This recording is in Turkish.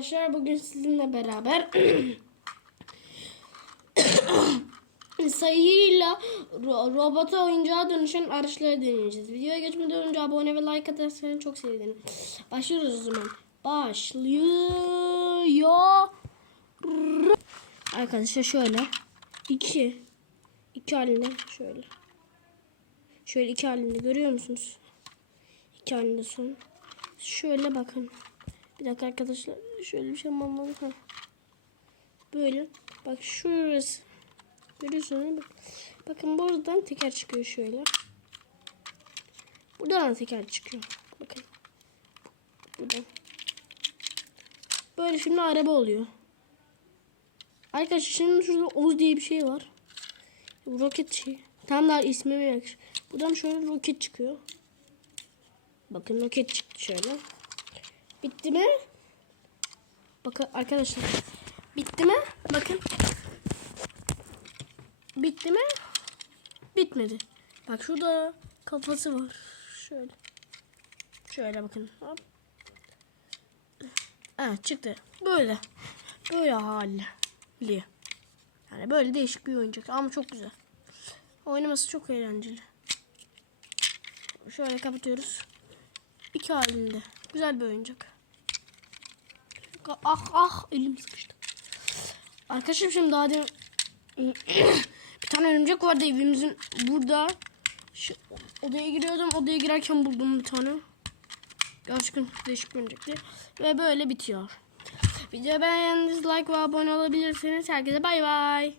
arkadaşlar bugün sizinle beraber sayıyla ro- robota oyuncağa dönüşen araçları deneyeceğiz. Videoya geçmeden önce abone ve like atarsanız çok sevinirim. Başlıyoruz o zaman. Başlıyor. Arkadaşlar şöyle. iki iki halinde şöyle. Şöyle iki halinde görüyor musunuz? İki halinde son. Şöyle bakın. Bir dakika arkadaşlar. Şöyle bir şey yapmam lazım. Ha. Böyle. Bak şurası. Görüyorsunuz mi? Bakın buradan teker çıkıyor şöyle. Buradan da teker çıkıyor. Bakın. Buradan. Böyle şimdi araba oluyor. Arkadaşlar şimdi şurada Oz diye bir şey var. Bu roket şey. Tam da ismime yakışır. Buradan şöyle roket çıkıyor. Bakın roket çıktı şöyle. Bitti mi? Bakın arkadaşlar. Bitti mi? Bakın. Bitti mi? Bitmedi. Bak şurada kafası var. Şöyle. Şöyle bakın. Hop. Evet çıktı. Böyle. Böyle hali. Yani böyle değişik bir oyuncak ama çok güzel. Oynaması çok eğlenceli. Şöyle kapatıyoruz. İki halinde. Güzel bir oyuncak. Ah ah elim sıkıştı. Arkadaşlar şimdi daha demin bir tane örümcek vardı evimizin burada. Şu odaya giriyordum. Odaya girerken buldum bir tane. Gerçekten değişik bir örümcekti. Ve böyle bitiyor. Videoyu beğendiyseniz like ve abone olabilirsiniz. Herkese bay bay.